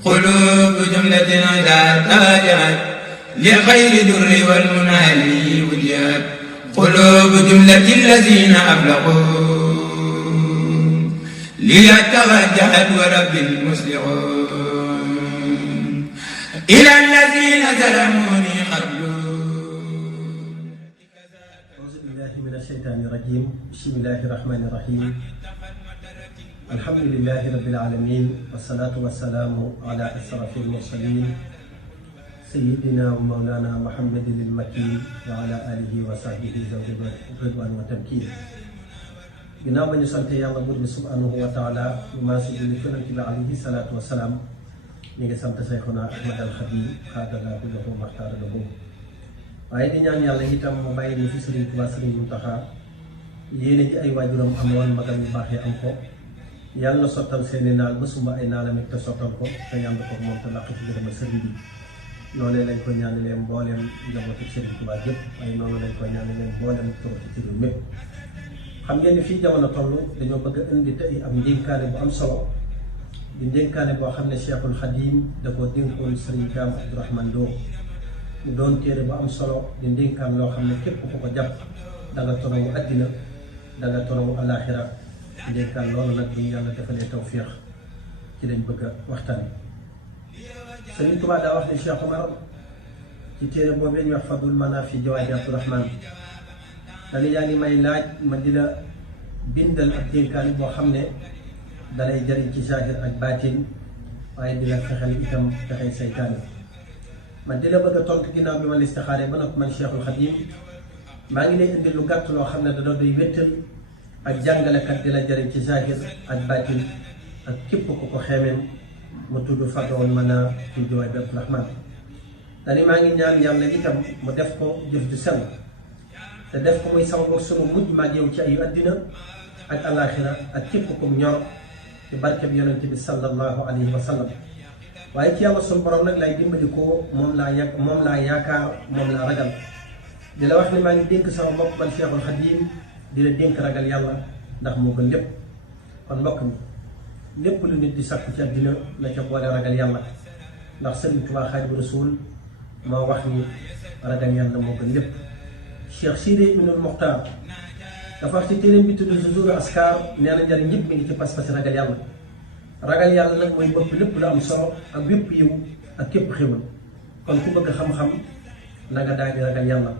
قلوب جملة إذا تاجت لخير در والمنال وجهت قلوب جملة الذين أبلغوا ليتوجهت ورب المسلمون إلى الذين ظلموني قبل. أعوذ بالله من الشيطان الرجيم. بسم الله الرحمن الرحيم. الحمد لله رب العالمين والصلاة والسلام على أشرف المرسلين سيدنا ومولانا محمد المكين وعلى آله وصحبه ذوي الرضوان والتمكين. ginnaaw ba ñu sant yàlla buur bi subhanahu wa taala ñu maa si julli yonent bi alayhi salaatu wa salaam ñu ngi sant Seyxuna Ahmad al Xadim xaadalaa bi lahu maxtaara lahu waaye di ñaan yàlla itam mu bàyyi ñu fi Sëriñ Tuubaa Sëriñ Muntaxa yéene ji ay waajuram amoon magam yu baaxee am ko yàlla na sottal seeni naal ba sumba ay naalam it te sottal ko te ñaan ko moom te làq ci gërëma sëriñ bi. noonu lañ ko ñaanalee mbooleem njabootu Sëriñ Tuubaa yëpp waaye noonu lañ ko ñaanalee mbooleem tawati ci réew mépp. xam ngeen ni fii jamono toll dañoo bëgg a indi tey am ndénkaane bu am solo di ndénkaane boo xam ne Cheikhul Khadim da ko dénkoon Sëriñ Daam Abdourahmane Lo mu doon téere bu am solo di ndénkaan loo xam ne képp ku ko jàpp da nga tonawu àddina da nga tonawu alaaxira ndénkaan loolu nag buñu yàlla defalee tawfiix ci lañ bëgg a waxtaan. Sëriñ Tuubaa daa wax ne Cheikh Omar ci téere boobee ñu wax Fadlul Manaa fi Jawaahi Abdourahmane dañu yaa ngi may laaj ma di la bindal ab dénkaani boo xam ne dalay jëriñ ci saahir ak baatin waaye di la fexeel itam fexeel saytaane ma di la bëgg a tontu ginnaaw bi ma listixaaree ba noppi man Cheikhul Khadim maa ngi lay indi lu gàtt loo xam ne da doy wéttal ak jàngalekat di la jëriñ ci saahir ak baatin ak képp ku ko xeemeem mu tudd Fadlul Manaa fi Jawaahi Abdourahmane dañu maa ngi ñaan yàlla itam mu def ko jëf ju sell te def ko muy sama bopp sunu mujj maag yow ci ayu addina ak alaxira ak képp kum ñor ci barke bi yonente bi sallallahu alayhi wa sallam waaye ci yàlla sunu borom nag lay dimbali ko moom laa yaakaar moom laa ragal di la wax ni maa ngi dénk sama bopp man Cheikhul Khadim di la dénk ragal yàlla ndax moo gën lépp. kon mbokk mi lépp lu nit di sakku ci addina na ca boole ragal yàlla ndax Sëriñ Tuubaa Xaadimu Rasuul moo wax ni ragal yàlla moo gën lépp. Cheikh Sidi Ibnul Muxtaar dafa wax ci téeréem bi tudd Zuzuuru Askaar nee na njariñ ñëpp mi ngi ci pas-pas ragal yàlla. ragal yàlla nag mooy bëpp lépp lu am solo ak bépp yiw ak képp xéwal kon ku bëgg xam-xam na nga daal di ragal yàlla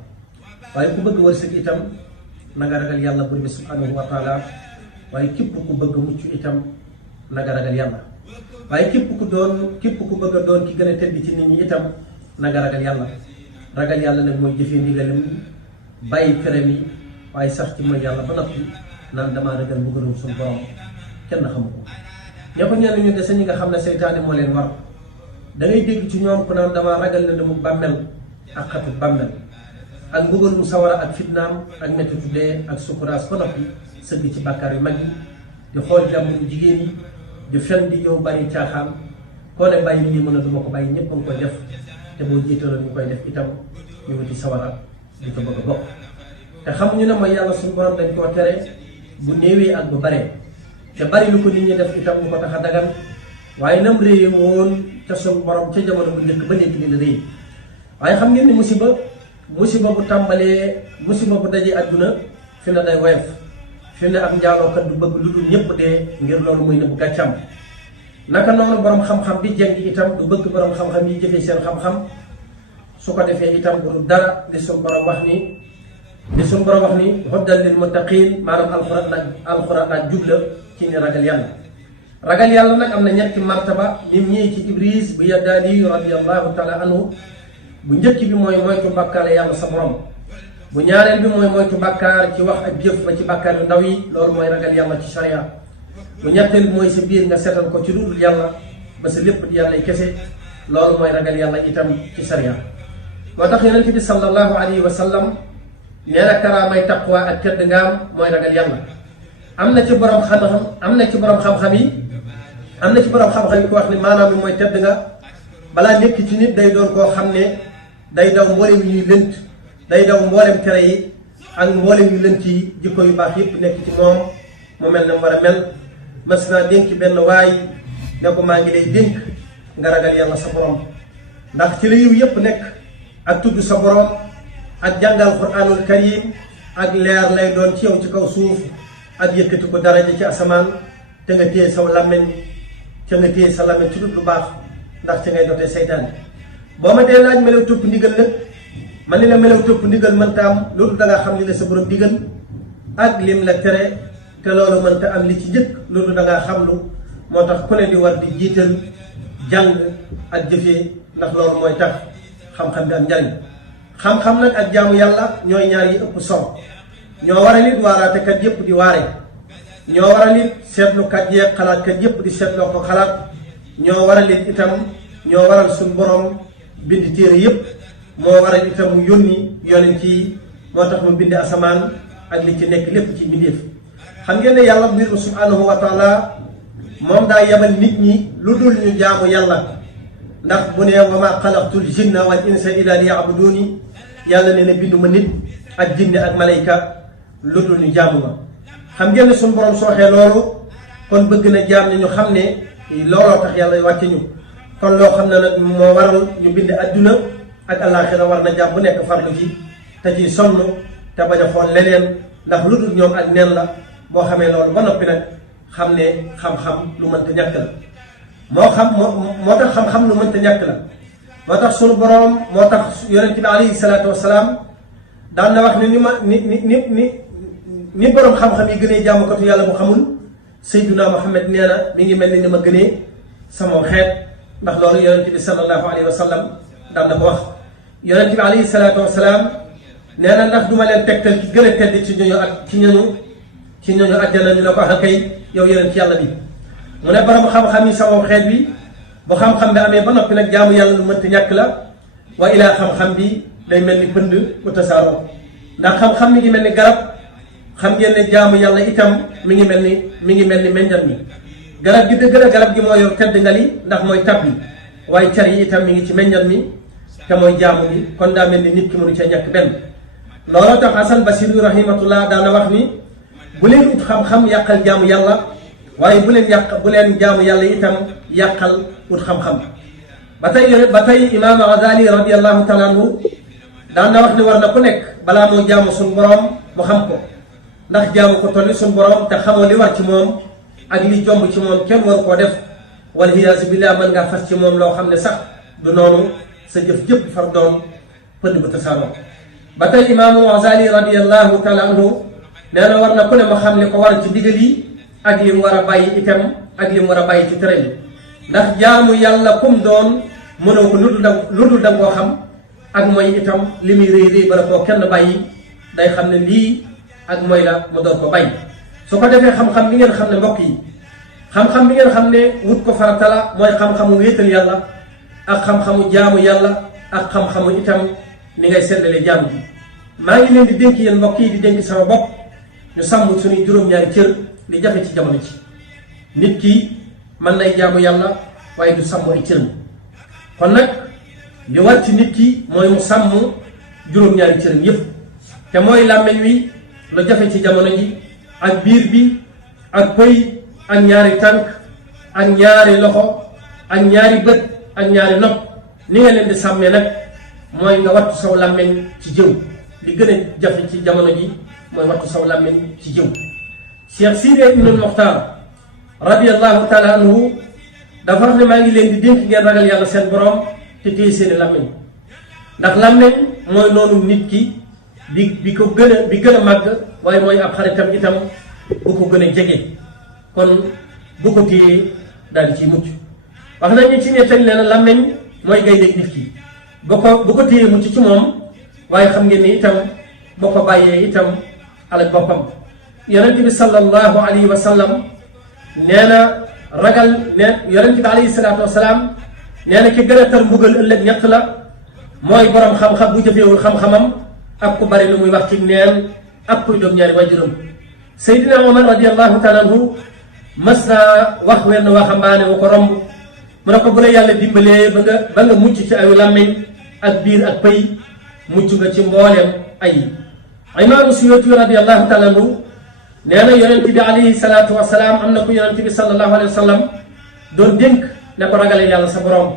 waaye ku bëgg wërsëg itam na nga ragal yàlla buur bi subhanahu wa taala waaye képp ku bëgg mucc itam na nga ragal yàlla waaye képp ku bëgg a doon ki gën a tedd ci nit ñi itam na nga ragal yàlla. ragal yàlla nag mooy jëfee ndigalam bàyyi këram yi waaye sax ci mooy yàlla ba noppi naan damaa ragal mbugalum suñu borom kenn xamu ko. ña ko ñenn ñu dese ñi nga xam ne seytaane moo leen war da ngay dégg ci ñoom ku naan damaa ragal na mu bàmmel ak xatu bàmmel ak mbugalum sawara ak fitnaam ak mettitu dee ak sukuraas ba noppi sëgg ci bàkkaar yu mag yi di xool jàmburu jigéen yi di fen di yow bàyyi caaxaan koo ne bàyyi lii mën a duma ko bàyyi ñëpp a ngi koy def te boo jiitaloon ñu koy def itam ñu wuti sawara di ko bëgg a bokk te xamuñu ne mooy yàlla suñu borom dañ koo tere bu néewee ak bu baree te bari lu ko nit ñi def itam lu ko tax a dagan waaye nam réye woon ca suñu borom ca jamono bu njëkk ba léegi ni la réy waaye xam ngeen ni musiba bu tàmbalee musiba bu dajee adduna fi na day woyof fi ne ab njaalookat du bëgg lu dul ñëpp dee ngir loolu muy nëbbu gàccam naka noonu borom xam-xam bi jeng itam du bëgg borom xam-xam yi jëfee seen xam-xam su ko defee itam du dara li suñu borom wax ni hudan lil muttaqin maanaam alxuraan ak jubla ci ni ragal yàlla nag am na ñetti martaba nim ñii ci Ibris bu Yaddaali radiyallahu taala anhu bu njëkk bi mooy moytu bàkkaar yàlla sa borom bu ñaareel bi mooy moytu bàkkaar ci wax ak jëf ba ci bàkkaar yu ndaw yi loolu mooy ragal yàlla ci sharia bu ñetteel bi mooy sa biir nga seetal ko ci lu dul yàlla ba sa lépp di yàlla kese loolu mooy ragal yàlla itam ci sharia moo tax yonent bi sallallahu alayhi wa sallam nee na karaamay taqwa ak tedd ngaam mooy ragal yàlla. am na ci borom xam-xam yi ko wax ne maanaam bi mooy tedd nga balaa nekk ci nit day doon koo xam ne day daw mboolem ñuy lënt day daw mboolem tere yi ak mboolem yu lënt yi jikko yu baax yëpp nekk ci moom mu mel ne mu war a mel. mas naa dénk benn waay ne ko maa ngi lay dénk nga ragal yàlla sa borom ndax ci la yiw yépp nekk ak tudd sa borom ak jàngal Qur'anul Karim ak leer lay doon ci yow ci kaw suuf ak yëkkati ko daraja ci asamaan te nga téye sa làmmiñ te nga téye sa làmmiñ ci lu baax ndax ci ngay dotee seytaane boo ma dee laaj melaw topp ndigal nag man ni la melaw topp ndigal mënta am loolu da ngaa xam li la sa borom digal ak lim la tere te loolu mënta am li ci njëkk loolu da ngaa xam lu moo tax ku ne di war di jiital jàng ak jëfee ndax loolu mooy tax xam-xam bi am njariñ xam-xam nag ak jaamu yàlla ñooy ñaar yi ëpp solo ñoo war a nit waaraatekat yépp di waare ñoo war a nit seetlukat yeeg xalaatkat yépp di seetloo ko xalaat ñoo war a nit itam ñoo waral suñ borom bind téere yépp moo waral itam mu yónni yonent yi moo tax mu bind asamaan ak li ci nekk lépp ci mbindeef xam ngeen ne yàlla biir subhanahu wa taala moom daa yebal nit ñi lu dul ñu jaamu yàlla ndax bu ne wa ma xalaqtul jinna wal insa illa liya'buduni yàlla ne ne binduma nit ak jinne ak malayka lu dul ñu jaamu ma xam ngeen ne suñu borom sooxee loolu kon bëgg na jaam ni ñu xam ne looloo tax yàlla wàcce ñu kon loo xam ne nag moo waral ñu bind adduna ak àllaaxira war na jaam bu nekk farlu ci te ciy sonn te bañ a xool leneen ndax lu dul ñoom ak neen la boo xamee loolu ba noppi nag xam ne xam-xam lu mënta ñàkk la moo tax xam-xam lu mënta ñàkk la moo tax sunu boroom moo tax yonent bi alayhi salaatu wasalaam daan na wax ne ni boroom xam-xam yi gënee jaamukatu yàlla bu xamul Seydina Muhammad nee na mi ngi mel ni ma gënee sama xeet ndax loolu yonent bi sallallahu alayhi wa sallam daan na ko wax yonent bi alayhi salaatu wasalaam nee na ndax duma leen tegtal ki gën a tedd ci ñooñu ak ci ñooñu àjjana ñu ne ko wax kay yow yonent yàlla bi mu ne borom xam-xam yi sama xeet bi bu xam-xam bi amee ba noppi nag jaamu yàlla lu mënti ñàkk la wa ilaa xam-xam bi day mel ni pënd bu tasaaroo ndax xam-xam mi ngi mel ni garab xam ngeen ne jaamu yàlla itam mi ngi mel ni menjam mi garab gi dëgg la garab gi moo yor tedd nga li ndax mooy tab bi waaye car yi itam mi ngi ci menjam mi te mooy jaamu bi kon daa mel ni nit ki mënu ca ñàkk benn looloo tax Hasan Basiru rahimahullah daana wax ni bu leen ut xam-xam yàqal jaamu yàlla waaye bu leen jaamu yàlla itam yàqal ut xam-xam ba tey imaam Ghazali radiyallahu taala anhu daan na wax ni war na ku nekk balaa moo jaamu suñ borom mu xam ko ndax jaamu ko tolli suñ borom te xamoo li war ci moom ak li jomb ci moom kenn waru koo def wala hiyaasu billah mën ngaa fas ci moom loo xam ne sax du noonu sa jëf jëpp far doon pënd bu tasaaroo ba tey imaamu Ghazali radiyallahu taala anhu nee na war na ku ne mu xam li ko war ci digal yi ak li mu war a bàyyi itam ak li mu war a bàyyi ci tere yi ndax jaamu yàlla kum doon mënoo ko lu dul da koo xam ak mooy itam li muy rëy rëy bala koo kenn bàyyi day xam ne lii ak mooy la mu doon ko bàyyi su ko defee xam-xam bi ngeen xam ne mbokk yi xam-xam bi ngeen xam ne wut ko farata la mooy xam-xamu wéetal yàlla ak xam-xamu jaamu yàlla ak xam-xamu itam ni ngay seddale jaamu bi maa ngi leen di dénk yéen mbokk yi di dénk sama bopp ñu sàmm suñuy juróom-ñaari cër li jafe ci jamono ci nit ki mën nay jaamu yàlla waaye du sàmm ay cëram kon nag li war ci nit ki mooy mu sàmm juróom-ñaari cëram yëpp te mooy làmmeñ wi lu jafe ci jamono ji ak biir bi ak pëy ak ñaari tànk ak ñaari loxo ak ñaari bët ak ñaari nopp ni nga leen di sàmmee nag mooy nga wattu saw làmmeñ ci jëw li gën a jafe ci jamono ji mooy wattu saw làmmeñ ci jëw Cheikh Sidi Ibnul Muxtaar radiyallahu taala anhu dafa wax ne maa ngi leen di dénk ngeen ragal yàlla seen borom te téye seeni làmmeñ ndax làmmeñ mooy noonu nit ki bi gën a màgg waaye mooy ab xaritam itam bu ko gën a jege kon bu ko téyee daal di ciy mucc wax nañu ci nettali nee na làmmeñ mooy gaynde nit ki bu ko téyee mucc ci moom waaye xam ngeen ni itam boo ko bàyyee itam alal boppam yonent bi sallallahu alayhi wa sallam nee na ragal ne yonent bi alayhi salaatu wasalaam nee na ki gën a tar mbugal ëllëg ñett la mooy borom xam-xam bu jëfeewul xam-xamam ak ku bari lu muy wax ci neen ak kuy doom ñaari waajuram Seydina Omar radiyallahu taala anhu mas naa wax wenn waxambaane wu ko romb mu ne ko bu la yàlla dimbalee ba nga mucc ci ayu làmmiñ ak biir ak pëy mucc nga ci mbooleem ay imaamu Suyuti radiyallahu taala anhu nee na yonent bi alayhi salaatu wasalaam am na ku yonent bi sallallahu alayhi wa sallam doon dénk ne ko ragale yàlla sa borom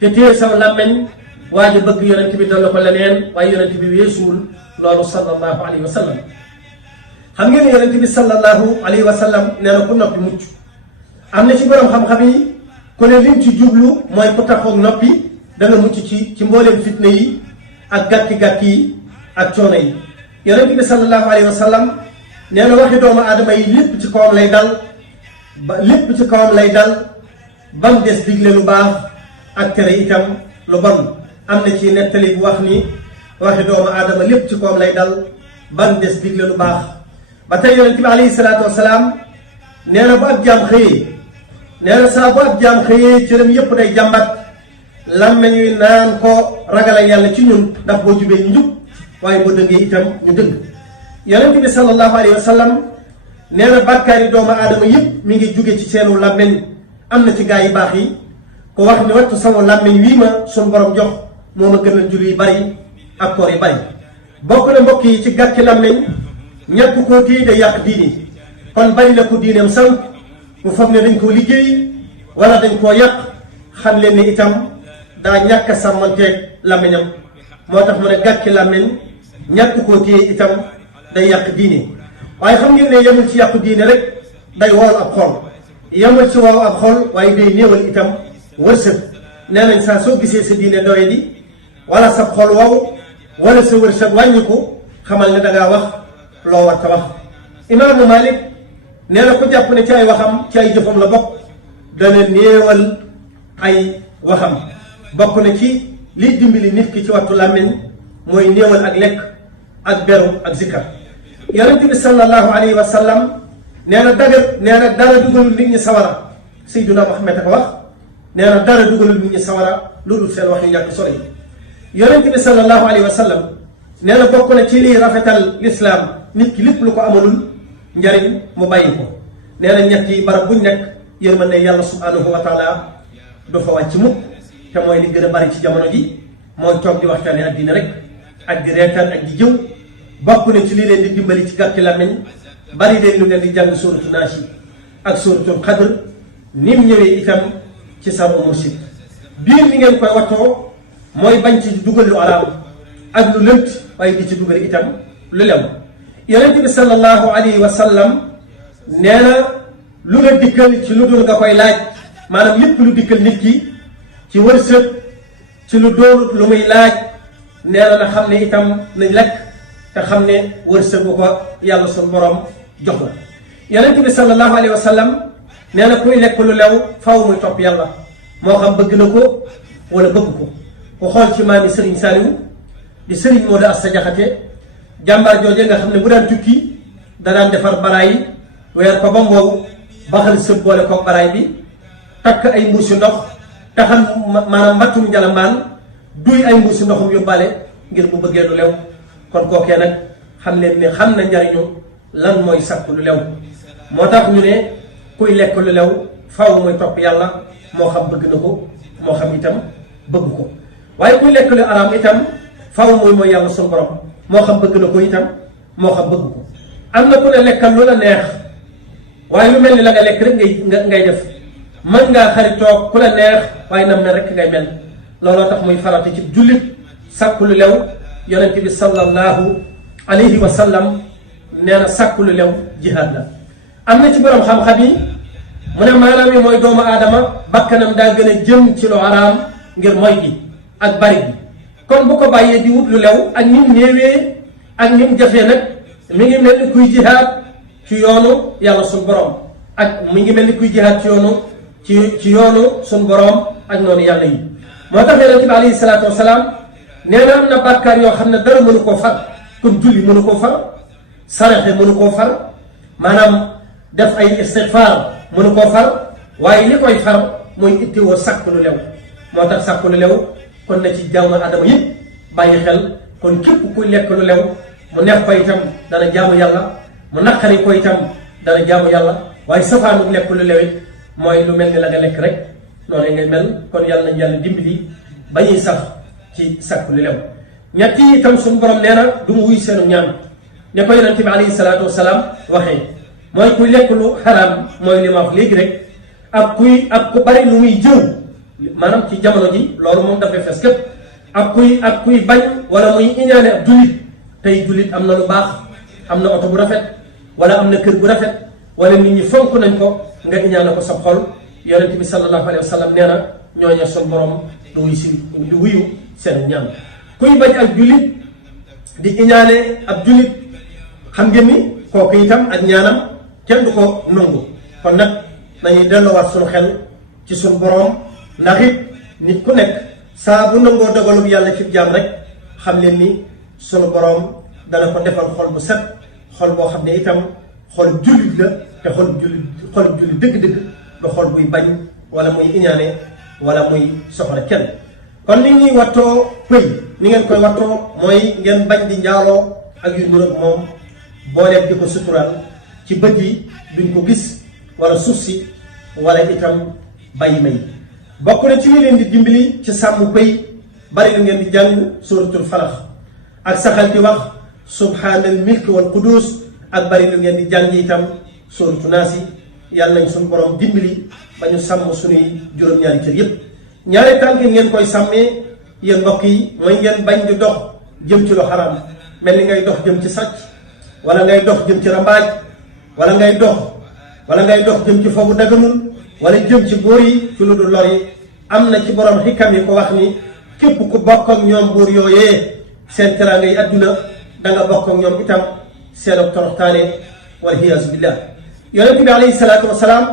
te téye saw làmmeñ waa ji bëgg yonent bi dolli ko leneen waaye yonent bi weesuwul loolu sallallahu alayhi wa sallam. xam ngeen ne yonent bi sallallahu alayhi wa sallam nee na ku noppi mucc. am na ci borom xam-xam yi ku ne lim ci jublu mooy ku taxoog noppi danga mucc ci mbooleem fitna yi ak gàkki-gàkki yi ak coono yi. yonent bi sallallahu alayhi wa sallam nee na waxi doomu aadama yi lépp ci kawam lay dal lépp ci kawam lay dal ba mu des digle lu baax ak tere itam lu bon. am na ci nettali bu wax ni waxi doomu aadama lépp ci kawam lay dal ba mu des digle lu baax. ba tey yonent bi alayhi salaatu wasalaam nee na bu ab jaam xëyee nee na saa bu ab jaam xëyee cëram yépp day jàmbat làmmeñ wi naan ko ragala yàlla ci ñun ndax boo jubee ñu jub waaye boo dëngee itam ñu dëng. yonent bi sallallahu alayhi wa sallam nee na bàkkaari doomu aadama yëpp mi ngi jóge ci seenu làmmeñ. am na ci gaa yi baax yi ko wax ni wattu sama làmmeñ wii ma suñu borom jox moo ma gënal julli yi bari ak koor yi bari. bokk na mbokk yi ci gàkki làmmeñ ñàkk koo téye day yàq diini kon bari na ko diineem sànq mu foog ne dañ koo liggéey wala dañ koo yàq xam leen ni itam daa ñàkk a sàmmanteeg làmmeñam. moo tax mu ne gàkki làmmeñ ñàkk koo téye itam day yàq diine waaye xam ngeen ne yemul ci yàqu diine rek day wowal ab xol yemul ci wow ab xol waaye day néewal itam wërsëg. nee nañ saa soo gisee sa diine doye di wala sa xol wow wala sa wërsëg wàññiku xamal ne dangaa wax loo war ta wax. imaamu Malik nee na ku jàpp ne ci ay waxam ci ay jëfam la bokk dana néewal ay waxam. bokk na ci liy dimbali nit ki ci wattu làmmiñ mooy néewal ak lekk ak beru ak zikkar. yonent bi sallallahu alayhi wa sallam nee na dara dugalul nit ñi sawara. Seydina Muhammad a ko wax nee na dara dugalul nit ñi sawara loolu seen wax yu ñàkk solo yi. yonent bi sallallahu alayhi wa sallam nee na bokk na ci liy rafetal lislaam nit ki lépp lu ko amalul njariñ mu bàyyi ko. nee na ñetti barab buñ nekk yërmande yàlla subhanahu wa taala du fa wàcc mukk te mooy li gën a bari ci jamono ji mooy toog di waxtaane ak diine rek ak di reetaan ak di jëw. bokk na ci li leen di dimbali ci gàtti làmmiñ bari leen lu leen di jàng suuratu naas ak suuratul xadr ni mu ñëwee itam ci sabu mursid. biir ni ngeen koy wattoo mooy bañ ci dugal lu alaam ak lu lënt waaye di ci dugal itam lu lew. yonent bi sallallahu alayhi wa sallam nee na lu la dikkal ci lu dul nga koy laaj maanaam lépp lu dikkal nit ki ci wërsëg ci lu doonut lu muy laaj nee na xam ne itam nañ lekk te xam ne wërsëg bu ko yàlla suñu borom jox la. yonent bi sallallahu alayhi wa sallam nee na kuy lekk lu lew faw muy topp yàlla moo xam bëgg na ko wala bëgg ko. ku xool ci maami Serigne Saliou di Serigne Modou Asta Diakhaté jàmbaar jooje nga xam ne bu daan tukki da daan defar baraay weer ko ba mu wow baxal sëb boole ko baraay bi takk ay mbuusi ndox taxan maanaam mbattum njalambaan duy ay mbuusi ndoxum yóbbaale ngir bu bëggee lu lew. kon kookee nag xam leen ne xam na njariñu lan mooy sakku lu lew. moo tax ñu ne kuy lekk lu lew faaw muy topp yàlla moo xam bëgg na ko moo xam itam bëgg ko. waaye kuy lekk lu araam itam faaw muy mooy yàlla suñu borom moo xam bëgg na ko itam moo xam bëgg ko. am na ku ne lekkal lu la neex waaye lu mel ni la nga lekk rek ngay def. mën ngaa xaritoog ku la neex waaye nam ne rek ngay mel. looloo tax muy farata ci jullit sakku lu lew. yonent bi sallallahu alayhi wa sallam nee na sàkku lu lew jihaad la. am na ci borom xam-xam yi mu ne maanaam yi mooy doomu aadama bakkanam daa gën a jëm ci lu araam ngir moy gi ak bari gi. kon bu ko bàyyee di wut lu lew ak ni mu néewee ak ni mu jafee nag mi ngi mel ni kuy jihaad ci yoonu yàlla suñ borom ak mi ngi mel ni kuy jihaad ci yoonu suñ borom ak noonu yàlla yi. moo tax yonent bi alayhi salaatu wasalaam nee na am na bàkkaar yoo xam ne dara mënu koo far comme julli mënu koo far saraxe mënu koo far maanaam def ay istigfaar mënu koo far waaye li koy far mooy ittiwoo sàkk lu lew. moo tax sàkk lu lew kon na ci jaamu adama yëpp bàyyi xel. kon képp kuy lekk lu lew mu neex ko itam dana jaamu yàlla mu naqari ko itam dana jaamu yàlla waaye safaanu lekk lu lewit mooy lu mel ni la nga lekk rek noonu ngay mel. kon yàlla nañ yàlla dimbali ba ñuy sax ci sakku lu lew. ñett yi itam suñu borom nee na du mu wuy seenu ñaan ne ko yonente bi alayhi salaatu wasalaam waxee mooy kuy lekk lu xaraam mooy li ma wax léegi rek ak ku bari lu muy jëw maanaam ci jamono ji loolu moom dafay fes képp ak kuy bañ wala muy iñaane ab jullit tey jullit am na lu baax am na oto bu rafet wala am na kër bu rafet wala nit ñi fonk nañ ko nga iñaane ko sa xol yonent bi sallallahu alayhi wa sallam nee na ñooña sun borom du wuyu seen ñaan kuy bañ ak jullit di iñaane ab jullit xam ngeen ni kooku itam ak ñaanam kenn du ko nangu kon nag dañuy delloowaat suñu xel ci suñu borom ndax it nit ku nekk saa bu nangoo dogalub yàlla ci jaam rek xam leen ni suñu borom dana ko defal xol bu set xol boo xam ne itam xol jullit la te xol jullit dëgg-dëgg du xol buy bañ wala muy iñaane wala muy soxla kenn kon ni ñuy wattoo pëy ni ngeen koy wattoo mooy ngeen bañ di njaaloo ak yu nur ak moom booleeg di ko suturaal ci bët yi duñ ko gis wala suuf si wala itam bàyyi may bokk na ci li leen di dimbali ci sàmm pëy bari lu ngeen di jàng suratul falax ak saxal di wax subhaanal milk wal qudus ak bari lu ngeen di jàng itam suratu naasi yàlla nañ suñu borom dimbali ba ñu sàmm suñuy juróom-ñaari cër yépp ñaari tànk ngeen koy sàmmee yéen mbokk yi mooy ngeen bañ di dox jëm ci lu xaraam mel ni ngay dox jëm ci sàcc wala ngay dox jëm ci rambaaj wala ngay dox jëm ci foofu daganul wala jëm ci buur yi ci lu dul lor yi am na ci borom xikam yi ko wax ni képp ku bokk ak ñoom buur yooyee seen teraanga yi adduna da nga bokk ak ñoom itam seen ak toroxtaane wal hiyaasu billah yonent bi alayhi salaatu wasalaam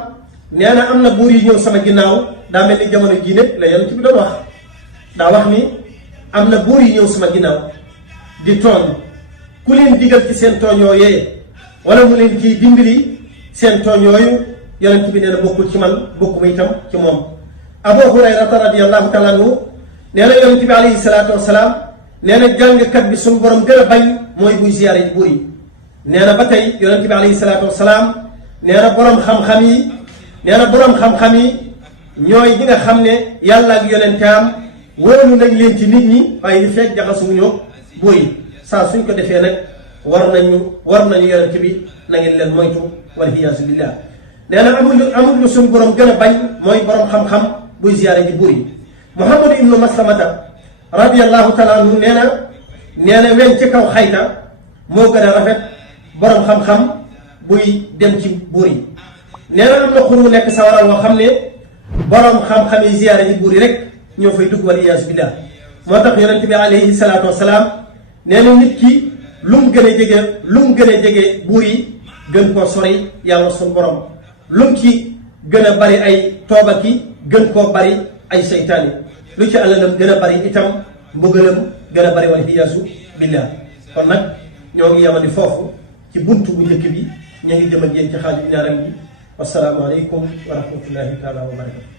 nee na am na buur yi ñëw sama ginnaaw daa mel ni jamono jii nag la yonent bi doon wax daa wax ni am na buur yi ñëw sama ginnaaw di tooñ ku leen digal ci seen tooñ yooyee wala mu leen ciy dimbali seen tooñ yooyu yonent bi nee na bokkul ci man bokkuma itam ci moom Abu Hurayrata radiyallahu taala anhu nee na yonent bi alayhi salaatu wasalaam nee na jàngkat bi suñu borom gën a bañ mooy buy ziyaare ji buur yi nee na ba tey yonent bi alayhi salaatu wasalaam nee na borom xam-xam yi ñooy ñi nga xam ne yàlla ak yonentaam wóolu nañ leen ci nit ñi waaye li fekk jaxasuñu buur yi saa suñ ko defee nag war nañu yonent bi na ngeen leen moytu wal hiyaasu billah nee na amul lu suñu borom gën a bañ mooy borom xam-xam buy ziyaare ji buur yi Muhammad ibnu Maslamata radiyallahu taala anhu nee na weñ ci kaw xayta moo gën a rafet borom xam-xam buy dem ci buur yi nee na am na xur wu nekk sawara woo xam ne borom xam-xam yi ziyaare ji buur yi rek ñoo fay dugg wal iyaasu billah moo tax yonent bi alayhi salaatu wasalaam nee na nit ki lu mu gën a jege buur yi gën koo sori yàlla suñu borom lu mu ci gën a bari ay tooba ki gën koo bari ay seytaani lu ci alalam gën a bari itam mbugalam gën a bari wal iyaasu billah kon nag ñoo ngi yamani foofu ci buntu bu njëkk bi ñu ngi jëm ak yéen ci xaaju ñaareel bi wassalaamu aleykum wa rahmatullahi taala wa barakatu